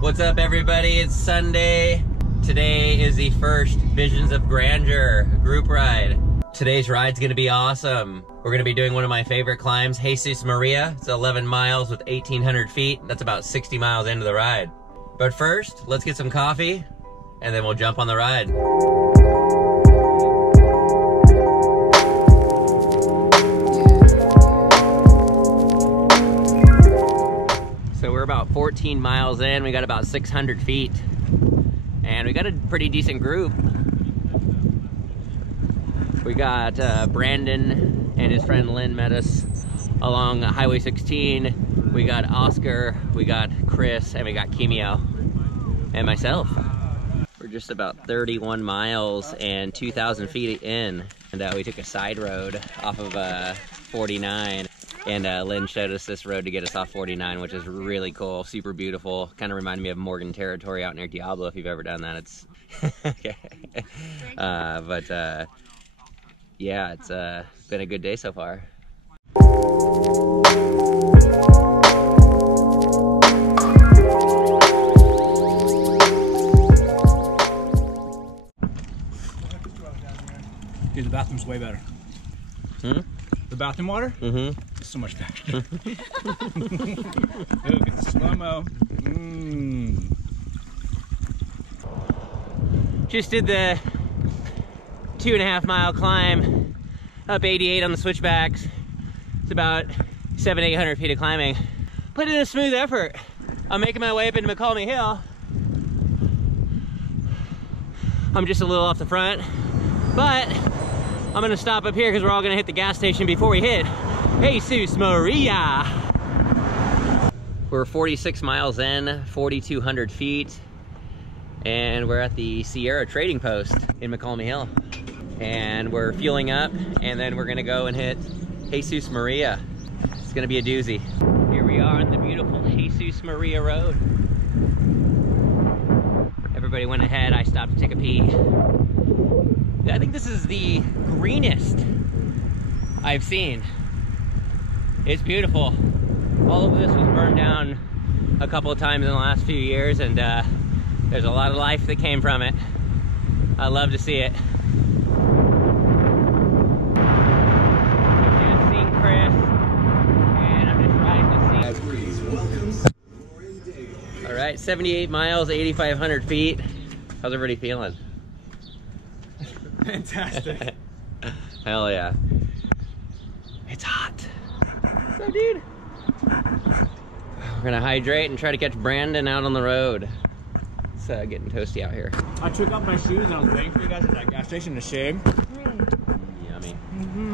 What's up, everybody? It's Sunday. Today is the first Visions of Grandeur group ride. Today's ride's gonna be awesome. We're gonna be doing one of my favorite climbs, Jesus Maria. It's 11 miles with 1,800 feet. That's about 60 miles into the ride. But first, let's get some coffee, and then we'll jump on the ride. So we're about 14 miles in. We got about 600 feet. And we got a pretty decent group. We got Brandon and his friend Lynn met us along Highway 16. We got Oscar, we got Chris, and we got Kimio and myself. We're just about 31 miles and 2,000 feet in. And we took a side road off of 49. And Lynn showed us this road to get us off 49, which is really cool, super beautiful. Kind of reminded me of Morgan Territory out near Diablo, if you've ever done that. It's okay. Yeah, it's been a good day so far. Dude, the bathroom's way better. Hmm? The bathroom water? Mm-hmm. It's so much better. Ooh, get the slow-mo. Just did the 2.5 mile climb up 88 on the switchbacks. It's about 700-800 feet of climbing. Put in a smooth effort. I'm making my way up into McCalmy Hill. I'm just a little off the front, but I'm gonna stop up here because we're all gonna hit the gas station before we hit Jesus Maria. We're 46 miles in, 4,200 feet, and we're at the Sierra Trading Post in McCalmy Hill. And we're fueling up, and then we're gonna go and hit Jesus Maria. It's gonna be a doozy. Here we are on the beautiful Jesus Maria Road. Everybody went ahead, I stopped to take a pee. I think this is the greenest I've seen. It's beautiful. All of this was burned down a couple of times in the last few years, and there's a lot of life that came from it. I love to see it. I've just seen Chris, and I'm just riding to see. All right, 78 miles, 8,500 feet. How's everybody feeling? Fantastic. Hell yeah. It's hot. What's up, dude? We're gonna hydrate and try to catch Brandon out on the road. It's getting toasty out here. I took off my shoes and I was waiting for you guys at that gas station to shave. Yummy.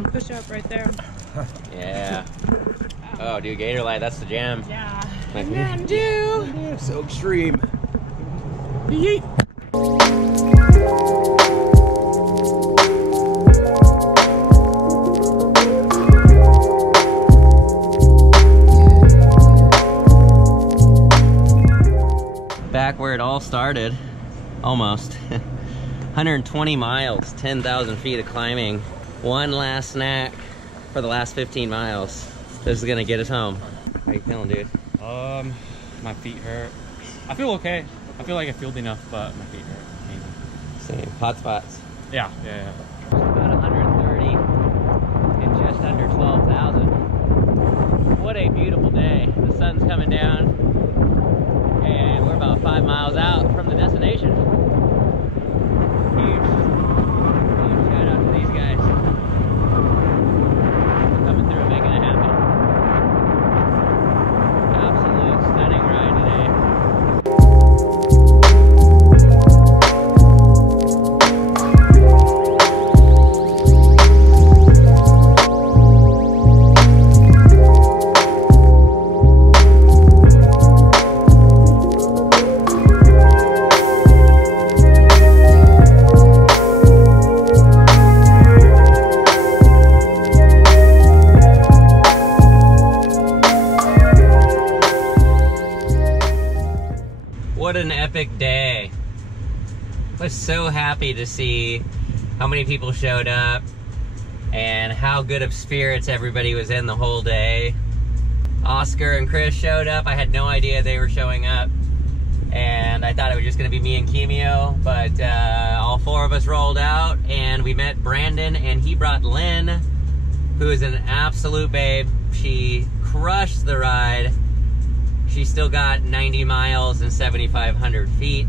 Push up right there. Yeah. Oh, dude, Gator Light, that's the jam. Yeah. Like, And do. So extreme. yeet. Back where it all started, almost. 120 miles, 10,000 feet of climbing. One last snack for the last 15 miles. This is gonna get us home. How you feeling, dude? My feet hurt. I feel okay. I feel like I fueled enough, but my feet hurt. Same. Hot spots. Yeah. About 130 and just under 12,000. What a beautiful day. The sun's coming down, and we're about 5 miles out from the destination. Huge shout out to these guys coming through and making it happen. Absolute stunning ride today. What an epic day. I was so happy to see how many people showed up and how good of spirits everybody was in the whole day. Oscar and Chris showed up. I had no idea they were showing up. And thought it was just gonna be me and Kimio, but all 4 of us rolled out, and we met Brandon, and he brought Lynn, who is an absolute babe. She crushed the ride. She still got 90 miles and 7,500 feet.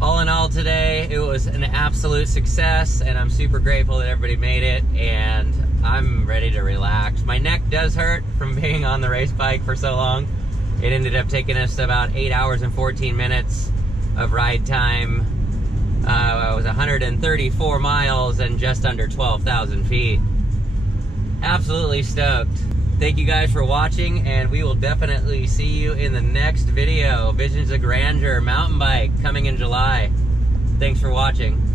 All in all today, it was an absolute success, and I'm super grateful that everybody made it, and I'm ready to relax. My neck does hurt from being on the race bike for so long. It ended up taking us about 8 hours and 14 minutes of ride time. It was 134 miles and just under 12,000 feet. Absolutely stoked. Thank you guys for watching, and we will definitely see you in the next video. Visions of Grandeur mountain bike coming in July. Thanks for watching.